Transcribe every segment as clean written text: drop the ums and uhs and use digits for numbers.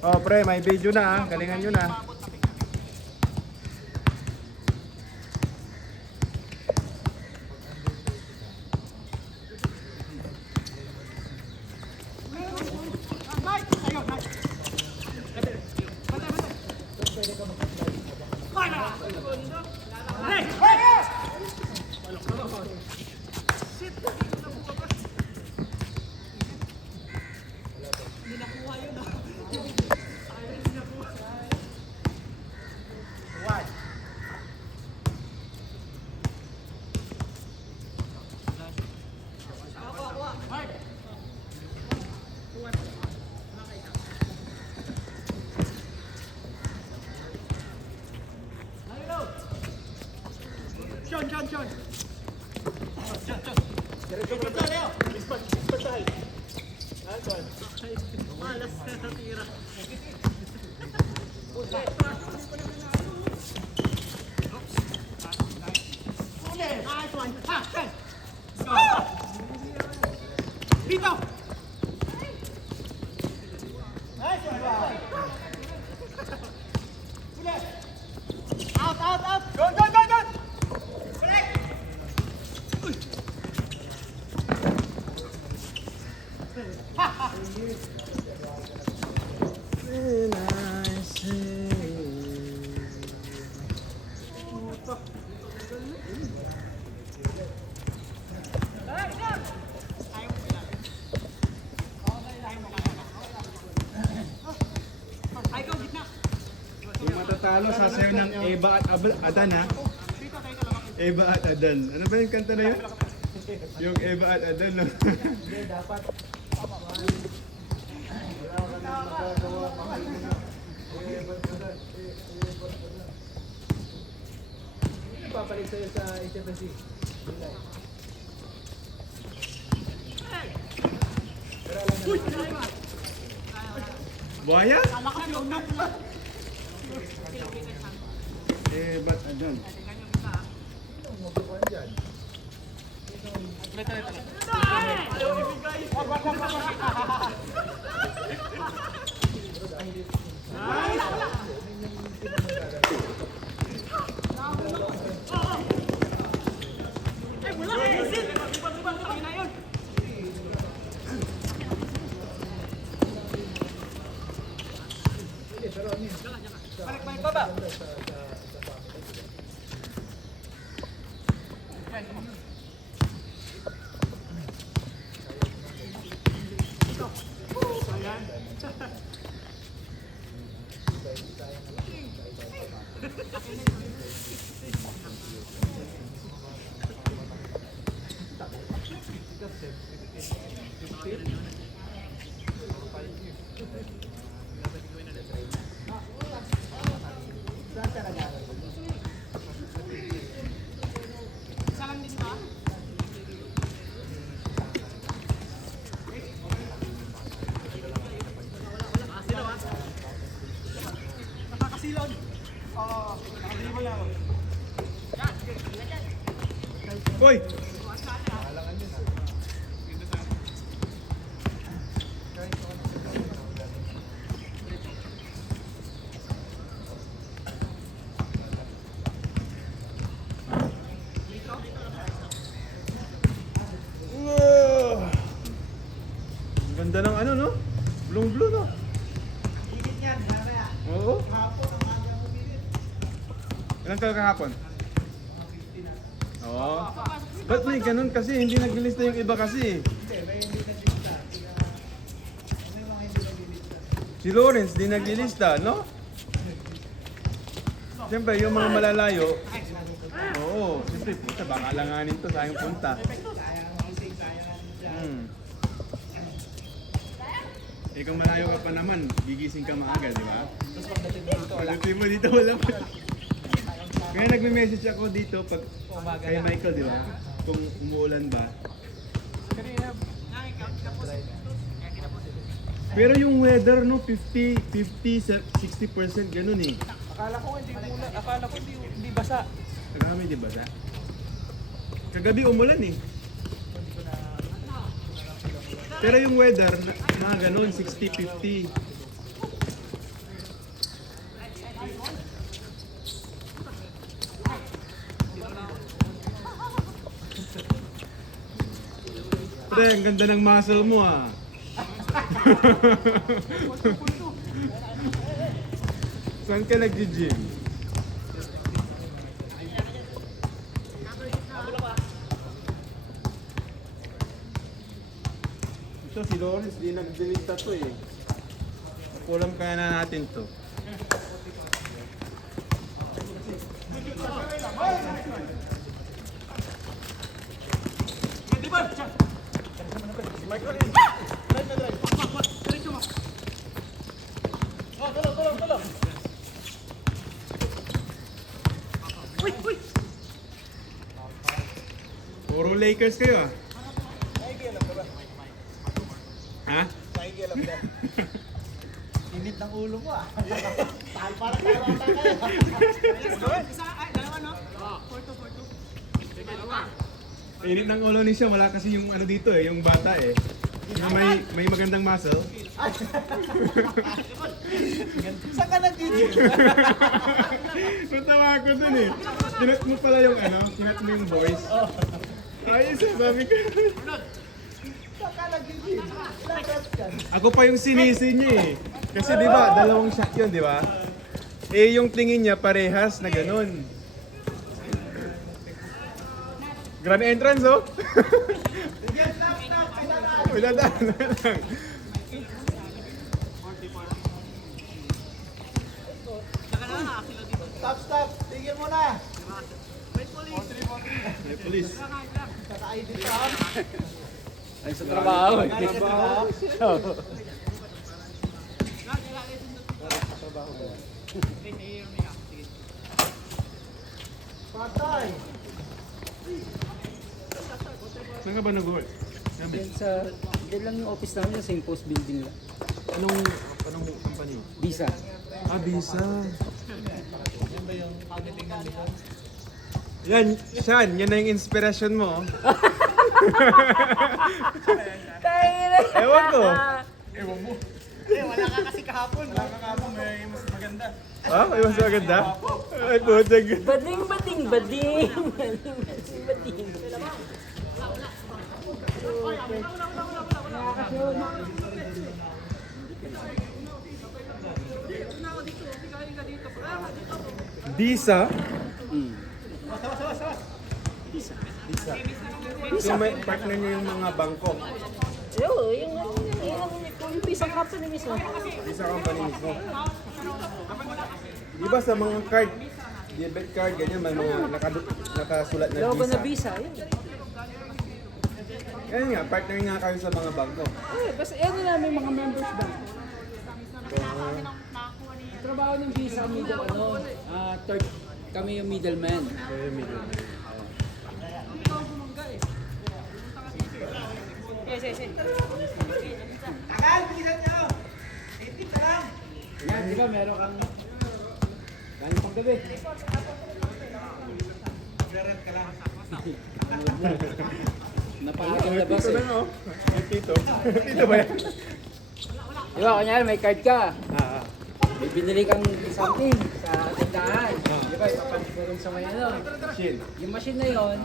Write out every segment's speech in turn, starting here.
Oh, pre, may video na ah. Galingan nyo na. Yung matatalo sa sayo ng Eva at Adan ha. Eva at Adan. Ano ba yung kanta na yun? Yung Eva at Adan no? Hindi, dapat. Papalit sa'yo sa HFC. Buhaya? Ba't Adan? Balik baba. Hoy! Ganda ng ano no? Blue no? Init yan, mamaya. Oo. Hapon ang aga uminit. Ilan ka kahapon? Oo. Ba't may ganun kasi? Hindi naglilista yung iba kasi. Hindi, may hindi naglilista. May mga hindi naglilista. Si Lawrence di naglilista, no? Siyempre, yung mga malalayo, oo, siyempre, puta, baka alanganin to sa yung punta. Kaya ang isig, kaya natin siya. Eh kung malayo ka pa naman, gigising ka maaga, di ba? Tapos pagdating mo dito, wala. Pagdating mo dito, wala pa. Kaya nagme-message ako dito pag Umaga kay na. Michael, di ba? Kung umuulan ba. Pero yung weather, no, 50, 60% ganun eh. Akala ko hindi basa. Kagabi, di ba sa? Kagabi umulan eh. Pero yung weather, mga ganun, 60, 50. Pre, ang ganda ng muscle mo ah. Saan ka nag-gym? Ito si Lawrence, di nag-delete to eh. Kulam kaya na natin to. Puro Lakers kayo ah. Ha? Init ng ulo mo ah. Para tayo Init ng ulo ni siya, wala kasi yung ano dito eh, yung bata eh. Yung may magandang muscle. Saan ka nag-gym? Natawa ako dun eh. Kinat mo pala yung ano, kinat mo yung voice. Ayos eh, sabi ko. Saan ka nag-gym? Lakas ka. Ako pa yung sinisi niya eh. Kasi di ba, dalawang shot yun, di ba? Eh yung tingin niya parehas na ganun. Grand entrance oh. Uy, dadaan na lang. Stop. Tigil mo na. May police. Kaka-ID ka. Ay, sa trabaho eh. Patay. Saan ka ba nag-work? Yan sa, yan lang yung office namin sa St. Post building lang. Anong company mo? Visa. Ah, Visa. Yan, Sean, yan na yung inspiration mo. Ewan ko. Wala ka kasi kahapon. May mas maganda. Ah, may mas maganda? Ay, putag. Bading. Visa? Mm. So may partner niyo yung mga bangko. Yung visa company mismo. Visa company mismo. Di ba sa mga card, debit card, ganyan, may mga nakasulat na Logo Visa. na visa. Yun. Yan nga, partner nga kayo sa mga bangko. Basta yan na namin mga members ba. Trabaho ng visa middle Third, kami yung middleman. Tagal, bilisan nyo. 18 na lang. Yan, di ba meron kang galing pang gabi. Darad ka lang. Napakaganda labas Ito eh. na oh. Yung tito. Tito ba yan? Di ba, kunyari may card ka. Ah, May binili kang something sa tindahan. Di ba, ipapalit mo rin sa may ano. Chill. Yung machine na yon,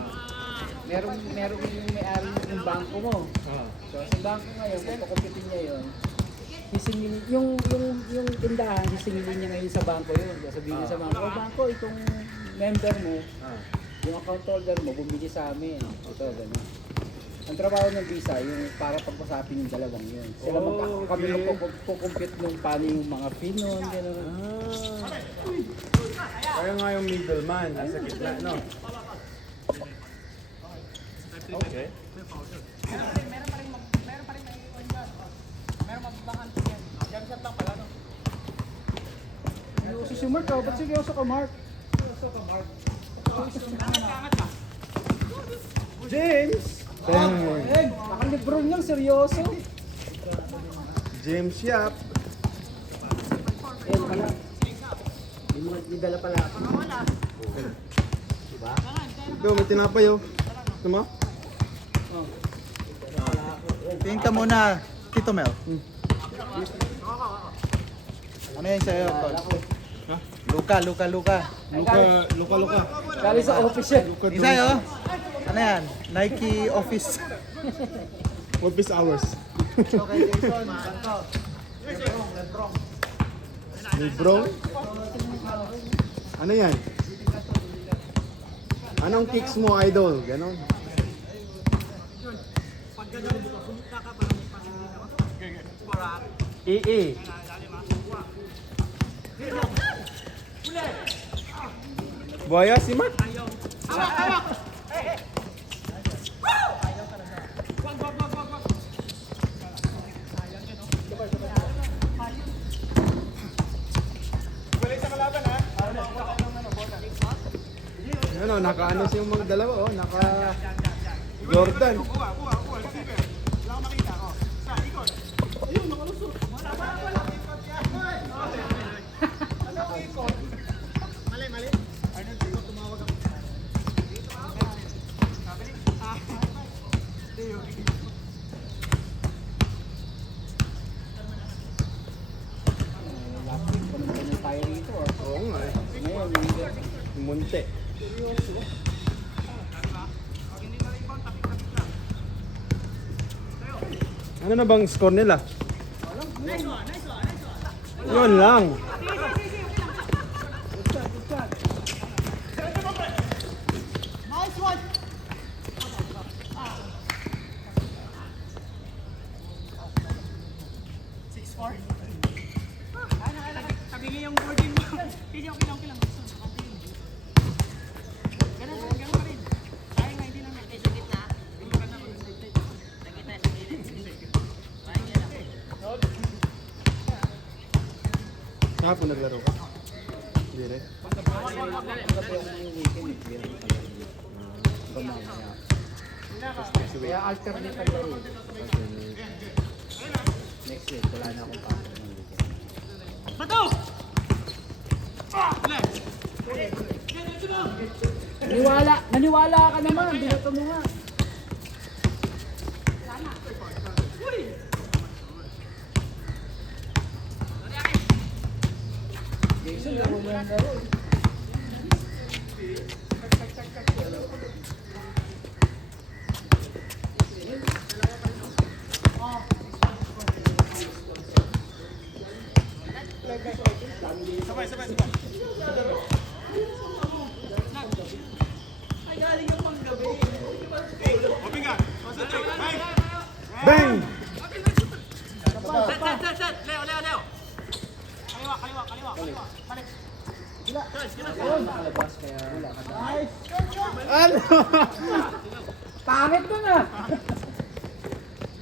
meron yung may-ari ng bangko mo. Ah. So sa bangko ngayon, kung kukumpitin niya yun, sisingilin, yung tindahan, sisingilin niya ngayon sa bangko yun. Sabihin niya sa bangko, oh bangko, itong member mo, Ah. yung account holder mo, bumili sa amin. Ito, gano'n. Ang trabaho ng visa, yung para pagpasapin yung dalawang yun. Sila Oh, kami okay. magkukumpit nung paano yung mga fee nun, gano'n. Kaya nga yung middleman, nasa gitna, no? Okay. Seryoso si Mark, oh. Ba't seryoso ka, Mark? James! Bang! Nakalibro niyang seryoso. James Yap. Ayun pala. May dala pala ako. Ikaw, may tinapay oh. Gusto mo? Tingin ka muna, Tito Mel. Ano yan sa'yo, Tol? Ha? Luka. Luka. Kali sa office yan. Isa yun. Ano yan? Nike Office. Office hours. Okay, Jason, Santo. Lebrong. Bro? Ano yan? Anong kicks mo, idol? Ganon. EE. Buaya si Mac. Ano, naka-ano siyang mga dalawa, oh, naka Jordan. Last week, pumunta tayo rito. Oo nga eh. Ngayon, Munti. Ano na bang score nila? Yun lang. Nice one! Tabingin yung boarding mo. Hindi, okay lang. Ganun pa rin. Kaya nga, hindi lang yan. Sa gitna. Sa gitna. Kahapon naglaro ka? Hindi rin. kaya alternate ang laro. Next week, wala na akong pasok ng weekend. Bato! Naniwala ka naman, binato mo nga. Jason, laro mo yung laro. Bang! Set! Leo! Kaliwa. Balik. Nakalabas kaya wala ka na. Ano? Pangit mo na!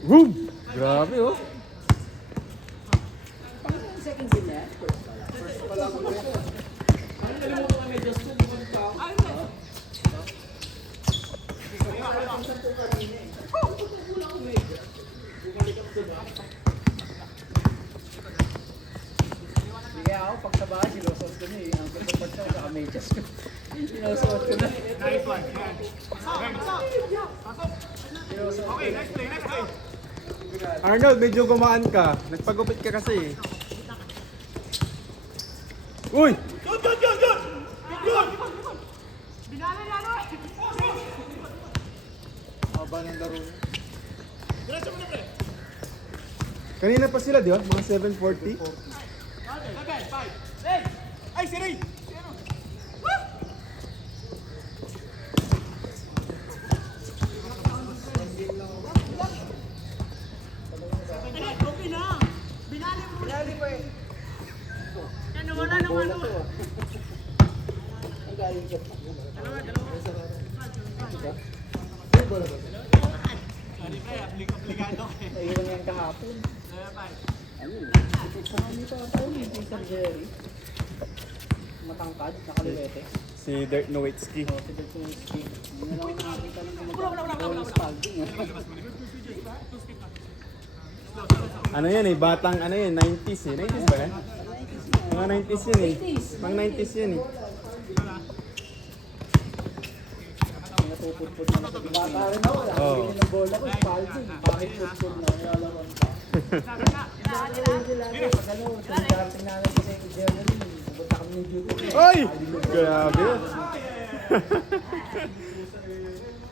Boom! Grabe oh. Pangit ang second game na yan. First pa lang. Kaya ako, pag sa bahay, sinusot ko na eh. Ang kapag sa kamedyas ko. Sinusot ko na. Nice one. Okay, next play. Arnold, medyo gumaan ka. Nagpagupit ka kasi eh. Uy! Good! Binala lalo! Haba ng laro. Kanina pa sila, di ba? Mga 7:40. Okay, 5. Hey! Ay, si Ray! Okay na. Binali mo eh. Ano, wala naman ano. Ang galing siya. Sorry pa, aplikado eh. Naiwan yan kahapon. Ano? Sa kami pa ako, hindi sa Jerry. Matangkad, nakaliwete. Si Dirk Nowitzki. O, si Dirk Nowitzki. Hindi na lang nakakita ng mga spalding. Ano yan eh, batang ano yan, 90s eh. 90s ba yan? Mga 90s yun eh. Mga 90s yun eh. Natupudpud na sa bata rin ako. Nakakita ng bola ko, spalding. Bakit pudpud na? Nilalaman pa. Pag ano, darating namin sa Germany, pupunta kami ng duty. Oy! Grabe yun.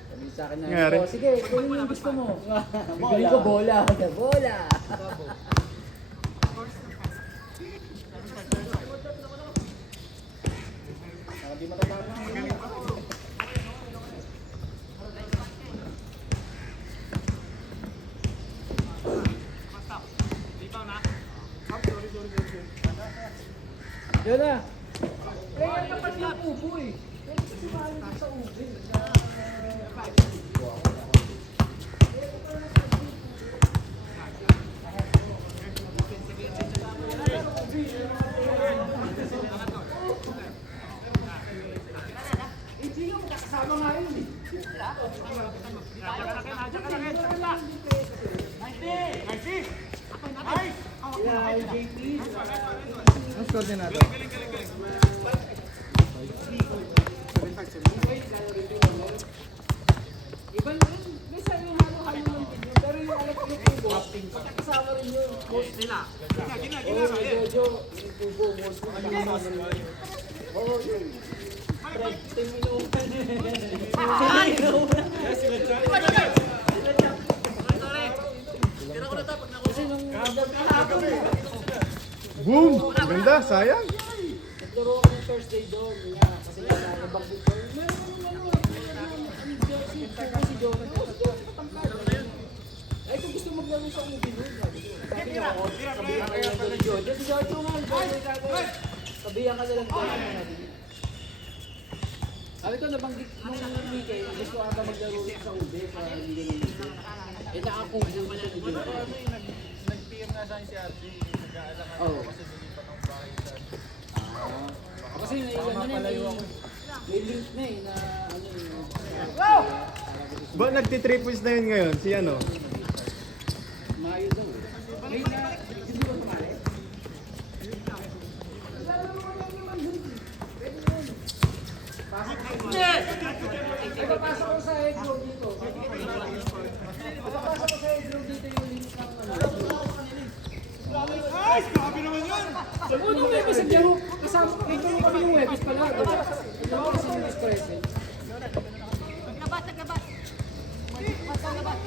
Kami Sa akin na, Nangyari? oh, sige, kunin yung gusto mo. Bibili ko bola. Bola. Yun na. Kaya dapat yung ubo eh. Kaya kasi mahal ko sa ubo eh. Hindi yung kasama nga yun eh. Ang score din natin. Ibang rin, minsan yung halo-halo ng pinyo, pero yung electric ubo, kasama rin yun. Sila. Oh, Jojo, yung tubo, most mo, kasama rin yun. Oo, yun. Right, 10 minutan. Kasi nung Boom! Ang ganda, sayang. naglaro ako ng Thursday doon, nga, kasi nga nabanggit ko, si Jonathan, ay kung gusto maglaro sa ubi nun, sabi ko, sabihan ka lang doon ni Jojo, si Jojo nga, sabihan ka lang doon, sabi ko, nabanggit nung weekend, gusto ata maglaro rin sa ubi, sa hindi ganun. Eh, nakakubo ko ni Jojo. Nag-PM nga sa akin si RJ, nag-aalala ka Oo. kasi nilipat ang bahay sa Kasi may may link na eh, na ano yun. Ba, nagti-3 points na yun ngayon? Si ano? Mayo daw eh. May na, hindi ba tumali? Ipapasok ko sa head row dito. Ipapasok ko sa head row dito yung link ng ano. Unang Webes ang laro, kasama, nagturo kami ng Webes pala. Dalawa kasi yung present. Naglabas.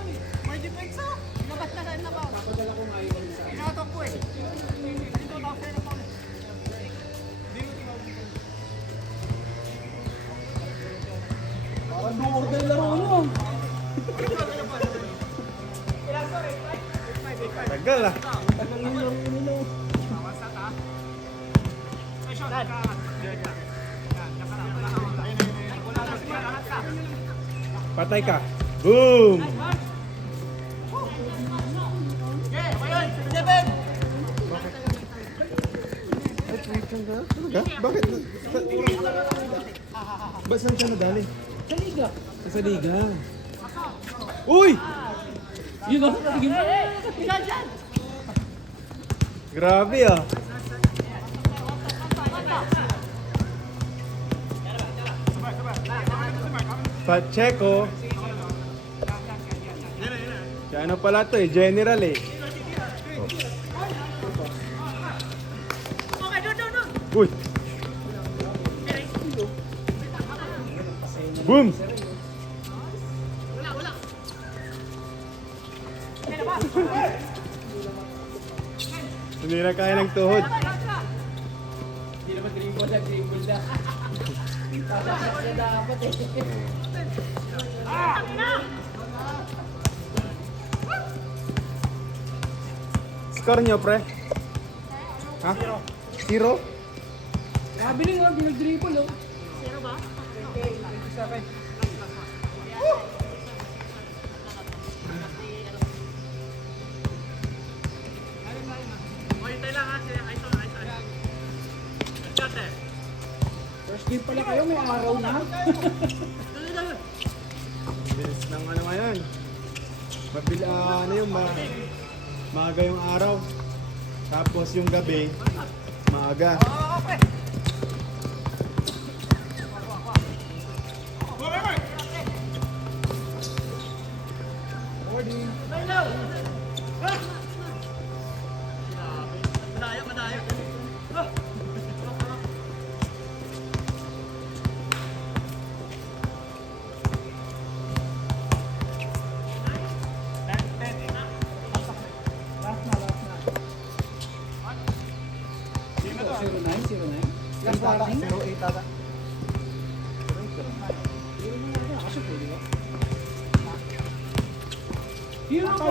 May defense ah. Naglabas na sa nabaw. Padala ko nga yung isa. Pinatok ko eh. Dito na ako sa nabaw. Parang no-order laro mo. Tagal ah. Tagal yung laro nila. Patay ka. Boom! Talaga? Bakit? Ba't saan siya nadali? Sa liga. Sa liga. Uy! Yun o, tigil mo. Grabe ah. Pacheco. Si ano pala to eh, general eh. Uy! Boom! Hindi na kaya ng tuhod. Hindi naman dribble na. Tapos na dapat eh. Score nyo, pre? Ha? Zero? Nabili nga, binag-dribble oh. First game pala kayo, may araw na. Bilis ng ano ngayon. Ano yun, maaga yung araw. Tapos yung gabi, maaga. ata, 08 ata. Hero po!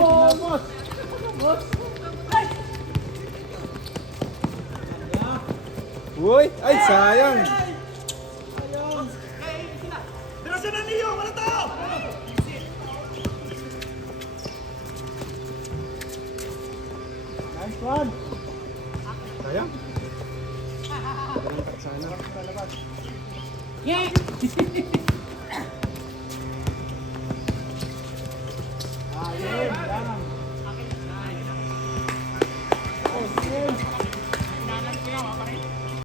Uy! Ay, sayang! Nice one! Sayang? Sana. Yeah!